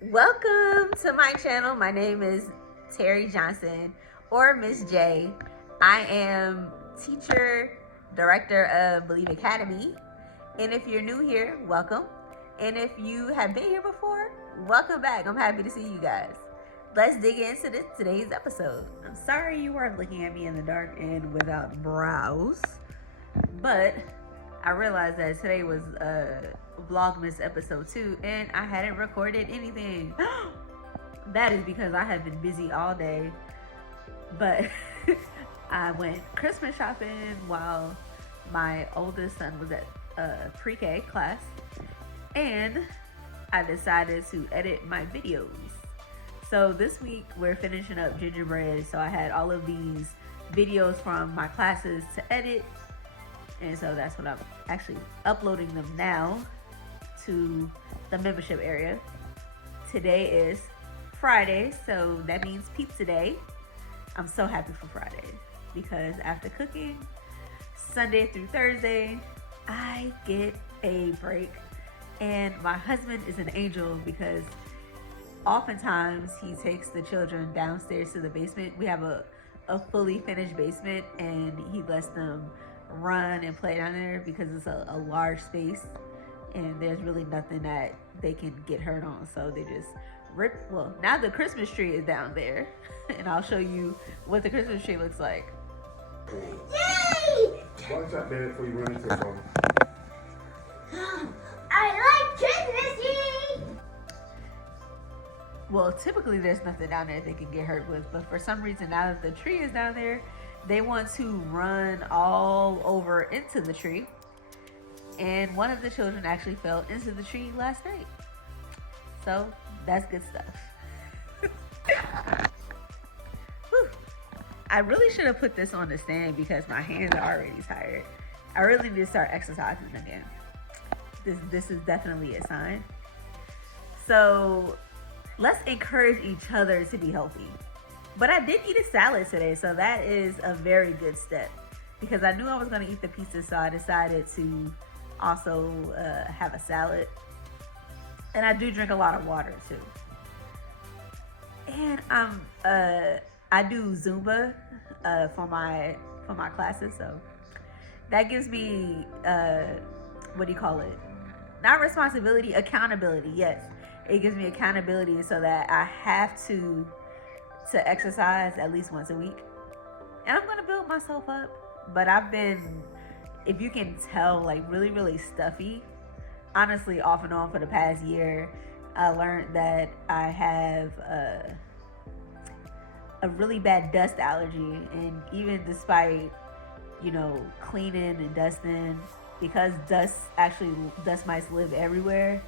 Welcome to my channel. My name is Terry Johnson, or Miss J. I am teacher, director of Believe Academy. And if you're new here, welcome. And if you have been here before, welcome back. I'm happy to see you guys. Let's dig into today's episode. I'm sorry you weren't looking at me in the dark and without brows, but I realized that today was Vlogmas S2 and I hadn't recorded anything. That is because I have been busy all day, but I went Christmas shopping while my oldest son was at pre-K class, and I decided to edit my videos. So this week we're finishing up gingerbread, so I had all of these videos from my classes to edit, and so that's what I'm actually uploading them now to the membership area. Today is Friday, so that means pizza day. I'm so happy for Friday because after cooking Sunday through Thursday, I get a break. And my husband is an angel because oftentimes he takes the children downstairs to the basement. We have a fully finished basement, and he lets them run and play down there because it's a large space and there's really nothing that they can get hurt on. So they just rip. Well, now the Christmas tree is down there and I'll show you what the Christmas tree looks like. Yay! Watch out, man, before you run into the phone. I like Christmas tree! Well, typically there's nothing down there they can get hurt with, but for some reason now that the tree is down there, they want to run all over into the tree. And one of the children actually fell into the tree last night. So that's good stuff. I really should have put this on the stand because my hands are already tired. I really need to start exercising again. This is definitely a sign. So let's encourage each other to be healthy. But I did eat a salad today, so that is a very good step because I knew I was going to eat the pizza, so I decided to also have a salad. And I do drink a lot of water too. And I do Zumba for my classes, so that gives me what do you call it? Not responsibility, accountability. Yes, it gives me accountability so that I have to exercise at least once a week, and I'm gonna build myself up. But I've been, if you can tell, like really stuffy, honestly, off and on for the past year. I learned that I have a really bad dust allergy, and even despite cleaning and dusting, because dust mites live everywhere,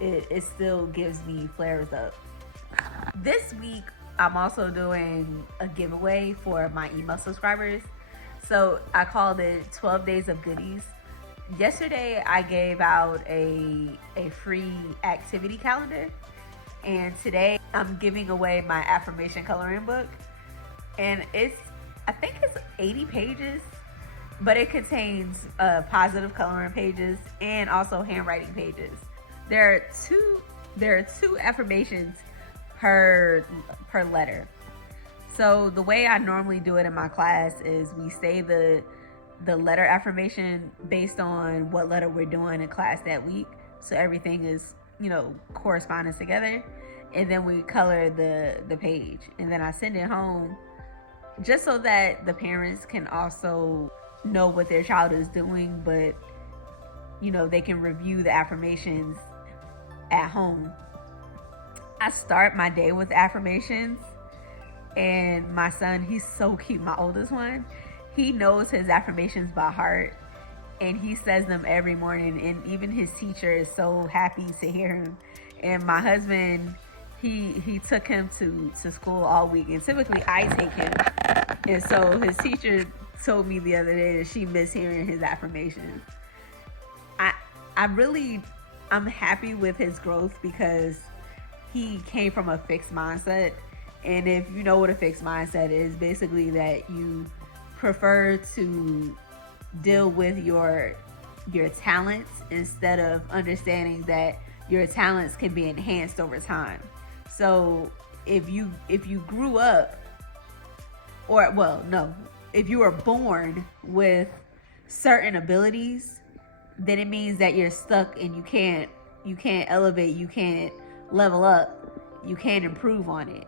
it still gives me flares up. This week I'm also doing a giveaway for my email subscribers. So I called it 12 Days of Goodies. Yesterday I gave out a free activity calendar, and today I'm giving away my affirmation coloring book. And I think it's 80 pages, but it contains positive coloring pages and also handwriting pages. There are two affirmations per letter. So the way I normally do it in my class is we say the letter affirmation based on what letter we're doing in class that week, so everything is corresponding together, and then we color the page, and then I send it home just so that the parents can also know what their child is doing, but they can review the affirmations at home. I start my day with affirmations, and my son, he's so cute, my oldest one, he knows his affirmations by heart, and he says them every morning, and even his teacher is so happy to hear him. And my husband, he took him to school all week, and typically I take him, and so his teacher told me the other day that she missed hearing his affirmations. I'm happy with his growth because he came from a fixed mindset. And if you know what a fixed mindset is, basically that you prefer to deal with your talents instead of understanding that your talents can be enhanced over time. So if you grew up, or well, no, if you were born with certain abilities, then it means that you're stuck and you can't elevate, you can't level up, you can't improve on it.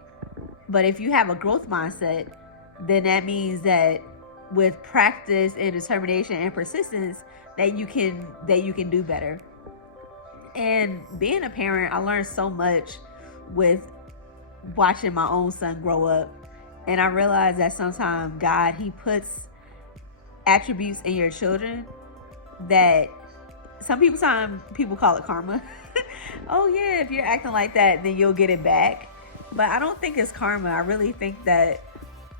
But if you have a growth mindset, then that means that with practice and determination and persistence, that you can do better. And being a parent, I learned so much with watching my own son grow up. And I realized that sometimes God, he puts attributes in your children that some people call it karma. Oh yeah, if you're acting like that, then you'll get it back. But I don't think it's karma. I really think that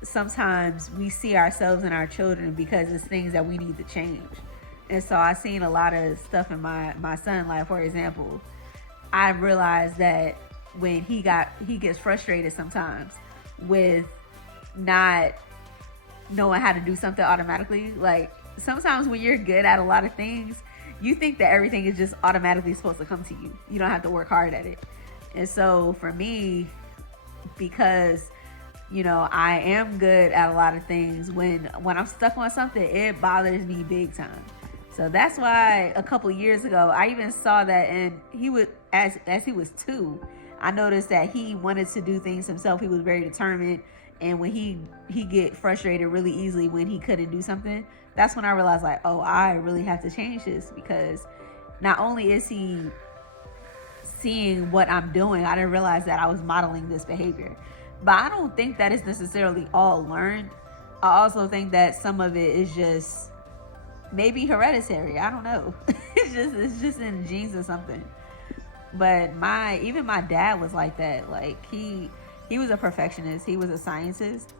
sometimes we see ourselves in our children because it's things that we need to change. And so I've seen a lot of stuff in my son's life. For example, I realized that when he gets frustrated sometimes with not knowing how to do something automatically. Like sometimes when you're good at a lot of things, you think that everything is just automatically supposed to come to you. You don't have to work hard at it. And so for me, because I am good at a lot of things, when I'm stuck on something, it bothers me big time. So that's why a couple years ago, I even saw that, and he would, as he was 2, I noticed that he wanted to do things himself. He was very determined, and when he get frustrated really easily when he couldn't do something, that's when I realized, like, oh, I really have to change this, because not only is he seeing what I'm doing, I didn't realize that I was modeling this behavior. But I don't think that it's necessarily all learned. I also think that some of it is just maybe hereditary. I don't know. it's just in the genes or something. But even my dad was like that. Like he was a perfectionist. He was a scientist,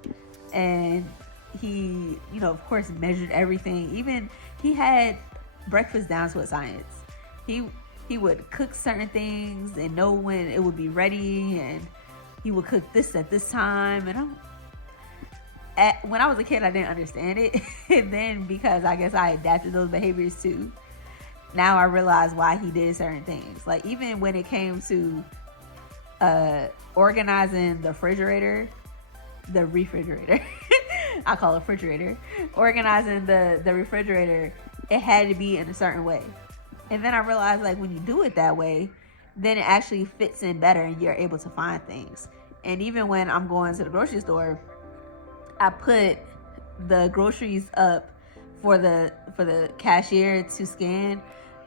and he, of course, measured everything. Even he had breakfast down to a science. He would cook certain things and know when it would be ready, and he would cook this at this time. And when I was a kid, I didn't understand it. And then because I guess I adapted those behaviors too, now I realize why he did certain things. Like even when it came to organizing the refrigerator, I call it refrigerator. Organizing the refrigerator, it had to be in a certain way. And then I realized, like, when you do it that way, then it actually fits in better and you're able to find things. And even when I'm going to the grocery store, I put the groceries up for the cashier to scan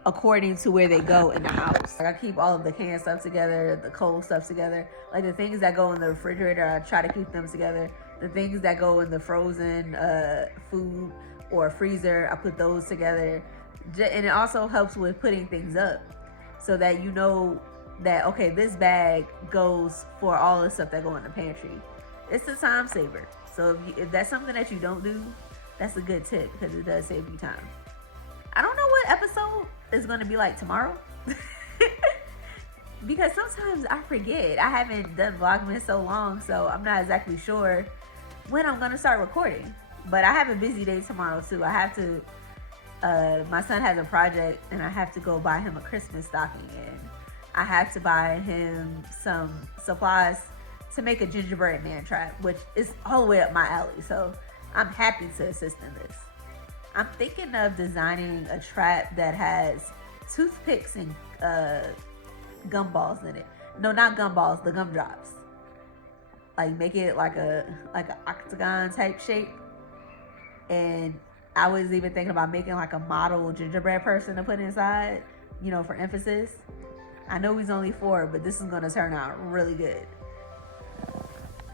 according to where they go in the house. Like I keep all of the canned stuff together, the cold stuff together. Like the things that go in the refrigerator, I try to keep them together. The things that go in the frozen food or freezer, I put those together. And it also helps with putting things up so that you know that, okay, this bag goes for all the stuff that go in the pantry. It's a time saver. So if that's something that you don't do, that's a good tip because it does save you time. I don't know what episode is going to be like tomorrow because sometimes I forget. I haven't done Vlogmas so long, so I'm not exactly sure when I'm going to start recording. But I have a busy day tomorrow too. I have to, my son has a project and I have to go buy him a Christmas stocking, and I have to buy him some supplies to make a gingerbread man trap, which is all the way up my alley. So I'm happy to assist in this. I'm thinking of designing a trap that has toothpicks and gumballs in it. No, not gumballs, the gumdrops. Like make it like an octagon type shape. And I was even thinking about making like a model gingerbread person to put inside, for emphasis. I know he's only 4, but this is going to turn out really good.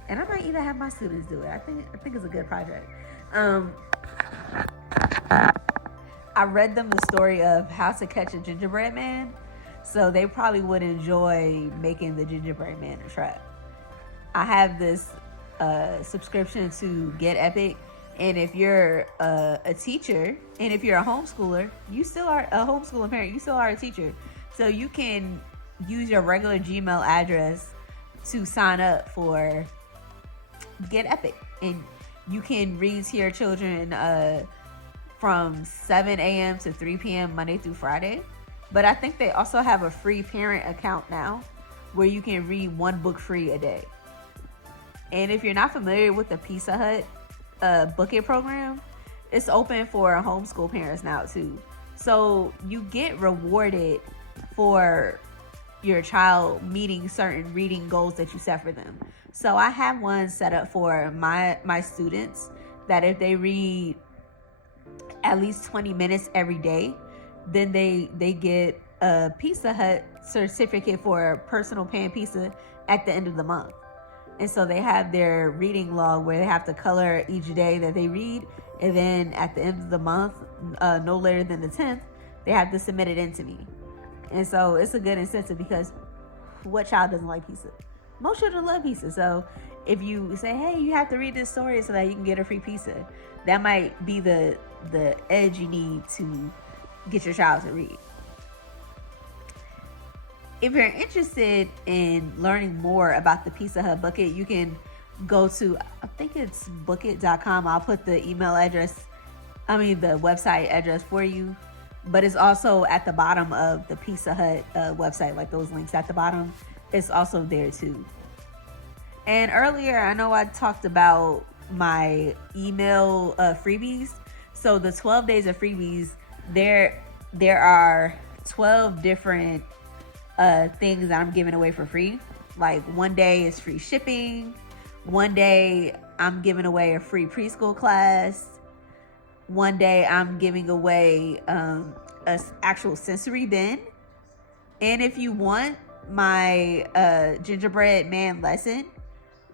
And I might even have my students do it. I think it's a good project. I read them the story of how to catch a gingerbread man, so they probably would enjoy making the gingerbread man a trap. I have this subscription to Get Epic, and if you're a teacher, and if you're a homeschooler, you still are a homeschooling parent, you still are a teacher. So you can use your regular Gmail address to sign up for Get Epic, and you can read to your children from 7 a.m. to 3 p.m. Monday through Friday. But I think they also have a free parent account now where you can read one book free a day. And if you're not familiar with the Pizza Hut Book It program, it's open for homeschool parents now too. So you get rewarded for your child meeting certain reading goals that you set for them. So I have one set up for my students that if they read at least 20 minutes every day, then they get a Pizza Hut certificate for personal pan pizza at the end of the month. And so they have their reading log where they have to color each day that they read, and then at the end of the month, no later than the 10th, they have to submit it in to me. And so it's a good incentive because what child doesn't like pizza? Most children love pizza. So if you say, hey, you have to read this story so that you can get a free pizza, that might be the edge you need to get your child to read. If you're interested in learning more about the Pizza Hut Book It, you can go to, I think it's bookit.com. I'll put the the website address for you. But it's also at the bottom of the Pizza Hut website, like those links at the bottom. It's also there too. And earlier, I know I talked about my email freebies. So the 12 days of freebies, there are 12 different things that I'm giving away for free. Like one day is free shipping. One day I'm giving away a free preschool class. One day I'm giving away an actual sensory bin. And if you want my gingerbread man lesson,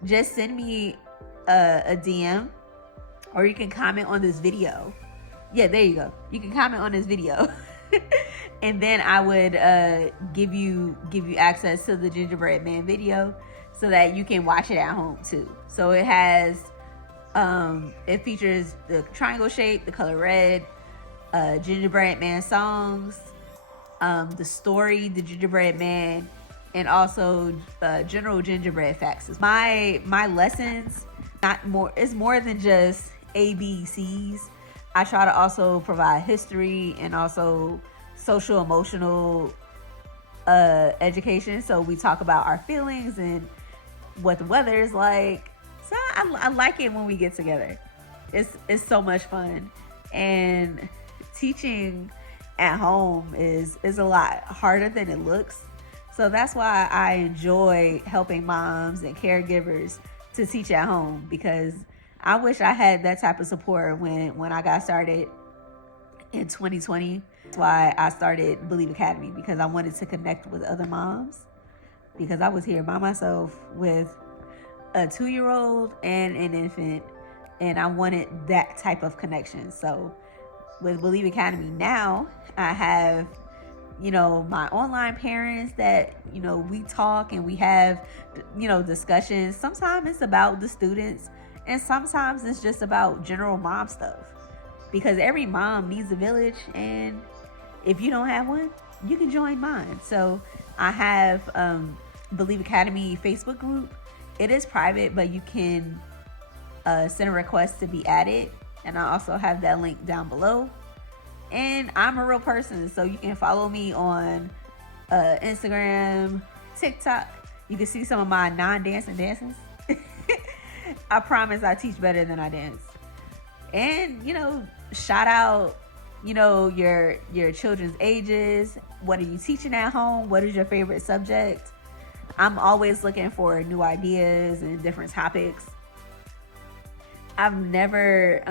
just send me a DM, or you can comment on this video. Yeah, there you go. You can comment on this video. And then I would give you access to the gingerbread man video so that you can watch it at home too. So it has it features the triangle shape, the color red, gingerbread man songs, the story, the gingerbread man, and also general gingerbread facts. My lessons it's more than just ABCs. I try to also provide history and also social emotional education. So we talk about our feelings and what the weather is like. So I like it when we get together. It's so much fun. And teaching at home is a lot harder than it looks. So that's why I enjoy helping moms and caregivers to teach at home, because I wish I had that type of support when I got started in 2020. That's why I started Believe Academy, because I wanted to connect with other moms, because I was here by myself with a 2-year-old and an infant, and I wanted that type of connection. So with Believe Academy now, I have, my online parents that, we talk and we have, discussions. Sometimes it's about the students, and sometimes it's just about general mom stuff, because every mom needs a village, and if you don't have one, you can join mine. So I have Believe Academy Facebook group. It is private, but you can send a request to be added, and I also have that link down below. And I'm a real person, so you can follow me on Instagram, TikTok. You can see some of my non-dancing dances. I promise I teach better than I dance. And, shout out, your children's ages. What are you teaching at home? What is your favorite subject? I'm always looking for new ideas and different topics. I never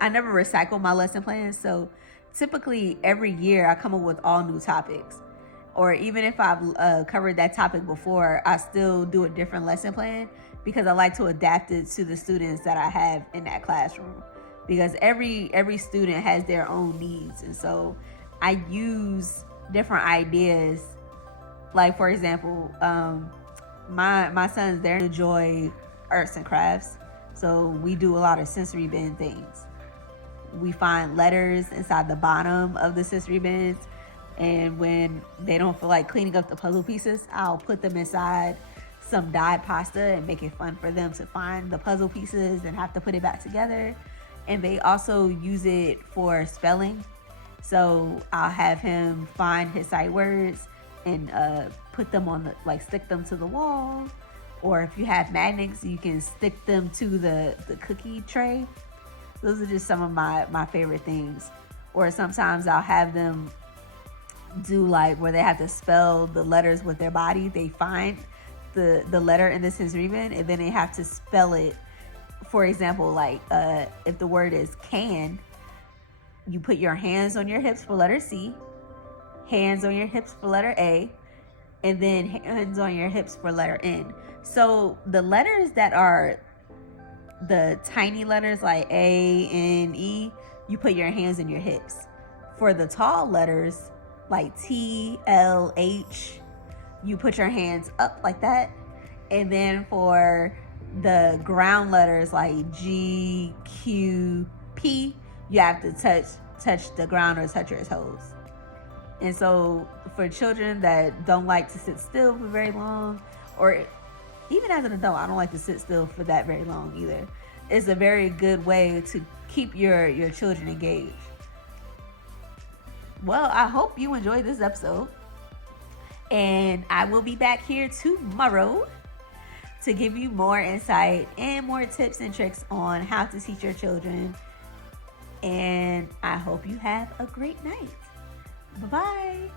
recycle my lesson plans. So typically every year I come up with all new topics. Or even if I've covered that topic before, I still do a different lesson plan, because I like to adapt it to the students that I have in that classroom. Because every student has their own needs. And so I use different ideas. Like, for example, my sons, they enjoy arts and crafts. So we do a lot of sensory bin things. We find letters inside the bottom of the sensory bins. And when they don't feel like cleaning up the puzzle pieces, I'll put them inside some dyed pasta and make it fun for them to find the puzzle pieces and have to put it back together. And they also use it for spelling. So I'll have him find his sight words and put them on stick them to the wall. Or if you have magnets, you can stick them to the cookie tray. Those are just some of my favorite things. Or sometimes I'll have them do where they have to spell the letters with their body. They find the letter in the Sensoriban and then they have to spell it. For example, if the word is can, you put your hands on your hips for letter C, hands on your hips for letter A, and then hands on your hips for letter N. So the letters that are the tiny letters like A, N, E, you put your hands in your hips. For the tall letters like T, L, H, you put your hands up like that. And then for the ground letters like G, Q, P, you have to touch the ground or touch your toes. And so for children that don't like to sit still for very long, or even as an adult, I don't like to sit still for that very long either. It's a very good way to keep your children engaged. Well, I hope you enjoyed this episode. And I will be back here tomorrow to give you more insight and more tips and tricks on how to teach your children. And I hope you have a great night. Bye-bye.